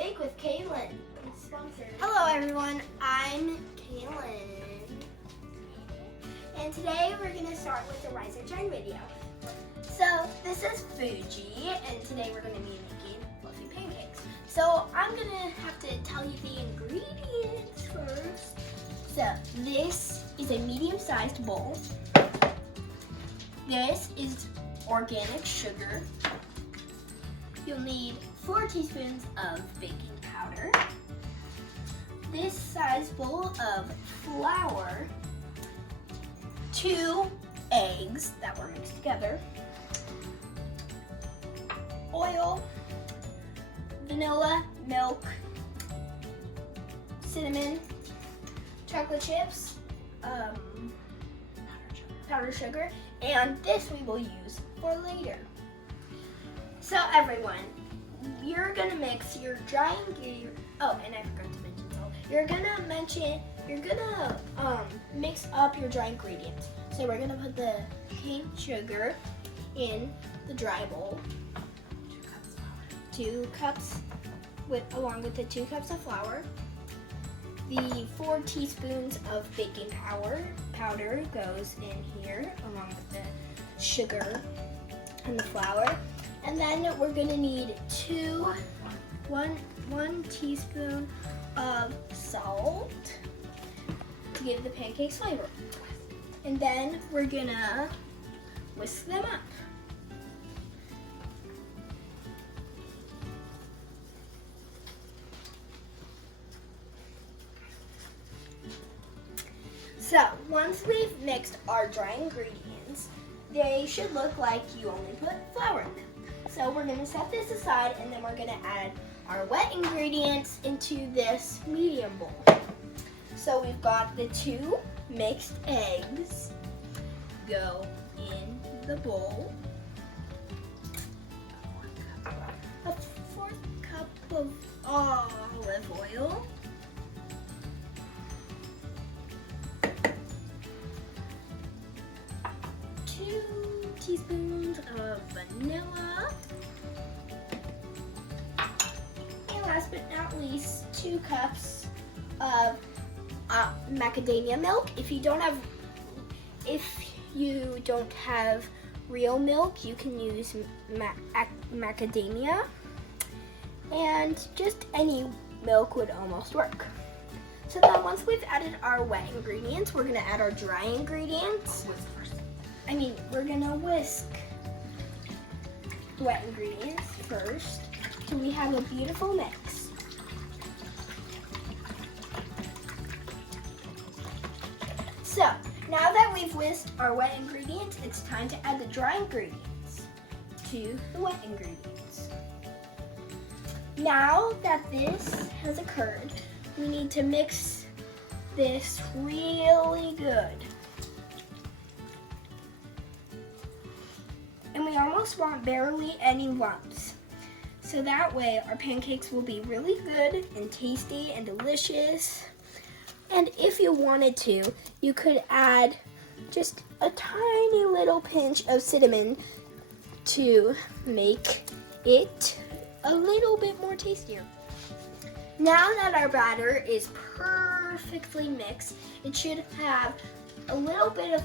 Bake with Cailin. Sponsored. Hello everyone, I'm Cailin. And today we're going to start with the Rise and Shine video. So this is Fuji, and today we're going to be making fluffy pancakes. So I'm going to have to tell you the ingredients first. So this is a medium-sized bowl. This is organic sugar. You'll need 4 teaspoons of baking powder. This size bowl of flour, 2 eggs that were mixed together, oil, vanilla, milk, cinnamon, chocolate chips, powdered sugar, and this we will use for later. So everyone, you're gonna mix your dry ingredients. Oh, and I forgot to mention salt. You're gonna mix up your dry ingredients. So we're gonna put the cane sugar in the dry bowl. 2 cups along with the 2 cups of flour. The 4 teaspoons of baking powder goes in here along with the sugar and the flour. And then we're gonna need 1 teaspoon of salt to give the pancakes flavor. And then we're gonna whisk them up. So once we've mixed our dry ingredients, they should look like you only put flour in them. So we're gonna set this aside, and then we're gonna add our wet ingredients into this medium bowl. So we've got the 2 mixed eggs go in the bowl. A 4th cup of olive oil. 2 teaspoons of vanilla. And last but not least, 2 cups of macadamia milk. If you don't have real milk, you can use macadamia, and just any milk would almost work. So then once we've added our wet ingredients, we're gonna add our dry ingredients. We're gonna whisk the wet ingredients first till we have a beautiful mix. So now that we've whisked our wet ingredients, it's time to add the dry ingredients to the wet ingredients. Now that this has occurred, we need to mix this really good. And we almost want barely any lumps. So that way our pancakes will be really good and tasty and delicious. And if you wanted to, you could add just a tiny little pinch of cinnamon to make it a little bit more tastier. Now that our batter is perfectly mixed, it should have a little bit of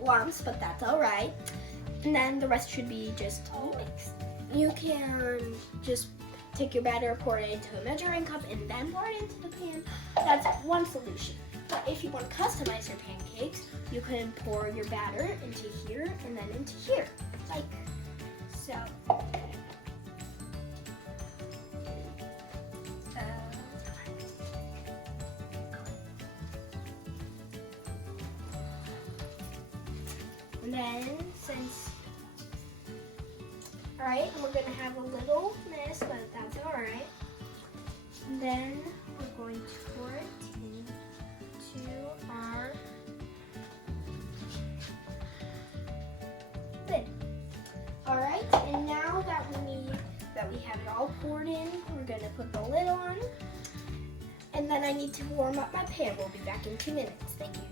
lumps, but that's all right. And then the rest should be just all mixed. You can just take your batter, pour it into a measuring cup, and then pour it into the pan. That's one solution. But if you want to customize your pancakes, you can pour your batter into here and then into here, like so. And then alright, and we're going to have a little mess, but that's alright. And then we're going to pour it into our lid. Alright, and now that we have it all poured in, we're going to put the lid on. And then I need to warm up my pan. We'll be back in 2 minutes. Thank you.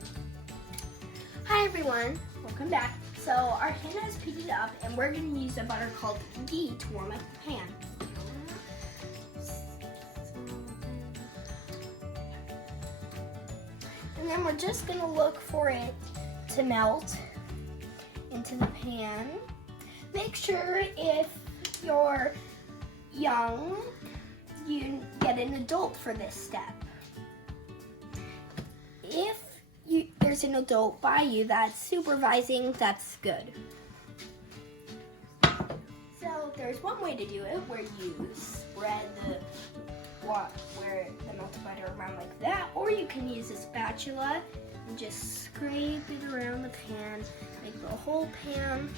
Hi everyone, welcome back. So our pan has heated up, and we're going to use a butter called ghee to warm up the pan. And then we're just gonna look for it to melt into the pan. Make sure if you're young, you get an adult for this step. If there's an adult by you that's supervising, that's good. So there's one way to do it where you spread the melted butter around like that, or you can use a spatula and just scrape it around the pan, make the whole pan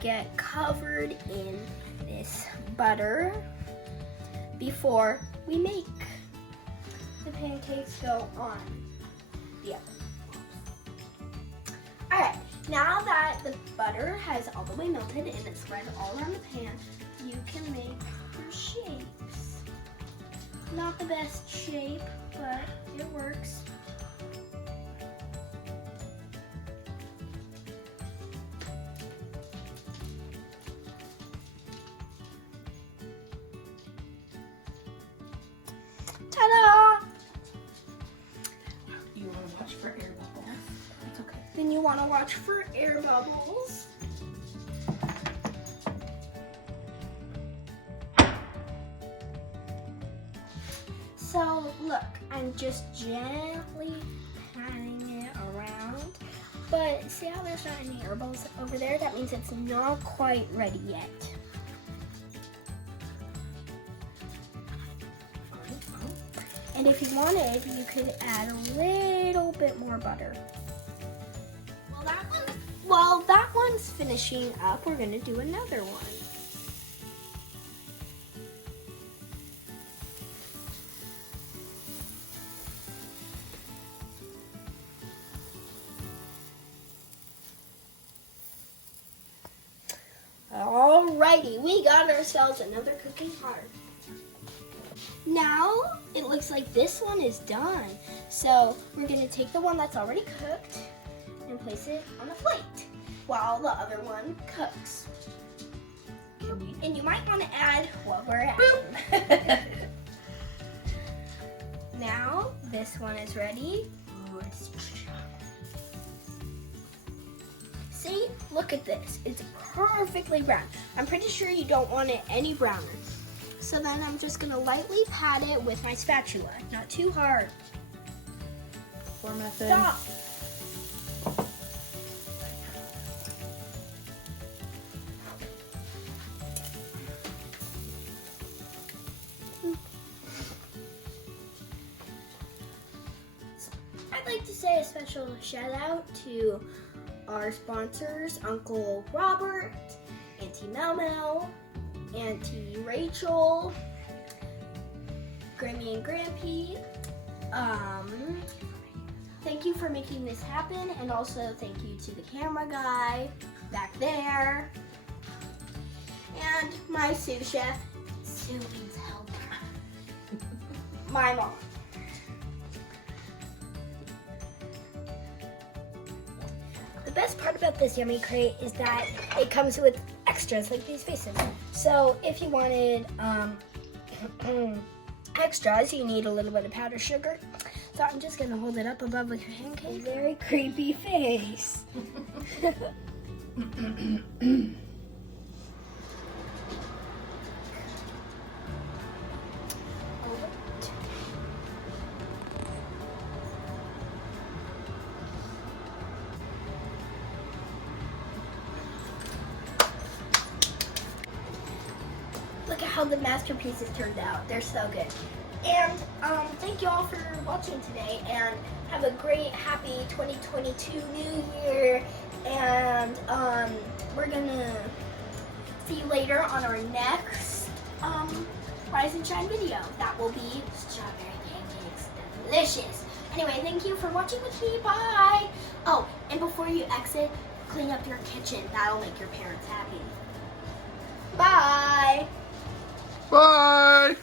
get covered in this butter before we make the pancakes go on the oven. Alright, now that the butter has all the way melted and it's spread all around the pan, you can make your shapes. Not the best shape, but it works. Ta-da! You want to watch for air bubbles? It's okay. Then you want to watch for air bubbles. So look, I'm just gently patting it around. But see how there's not any air bubbles over there? That means it's not quite ready yet. And if you wanted, you could add a little bit more butter. Well, that one's finishing up. We're gonna do another one. Alrighty, we got ourselves another cooking heart. Now, it looks like this one is done. So, we're gonna take the one that's already cooked and place it on a plate while the other one cooks. And you might want to add what we're adding. Now, this one is ready. See, look at this. It's perfectly brown. I'm pretty sure you don't want it any browner. So then I'm just gonna lightly pat it with my spatula. Not too hard. Pour method. Stop. I'd like to say a special shout out to our sponsors, Uncle Robert, Auntie Mel, Auntie Rachel, Grammy and Grampy. Thank you for making this happen, and also thank you to the camera guy back there, and my sous chef, Sylvie's helper, my mom. The best part about this Yummy Crate is that it comes with extras like these faces. So if you wanted extras, you need a little bit of powdered sugar. So I'm just gonna hold it up above with your pancake. Very creepy face. Look at how the masterpieces turned out. They're so good. And thank you all for watching today, and have a great, happy 2022 New Year. And we're gonna see you later on our next Rise and Shine video. That will be strawberry pancakes. Delicious. Anyway, thank you for watching with me. Bye. Oh, and before you exit, clean up your kitchen. That'll make your parents happy. Bye. Bye.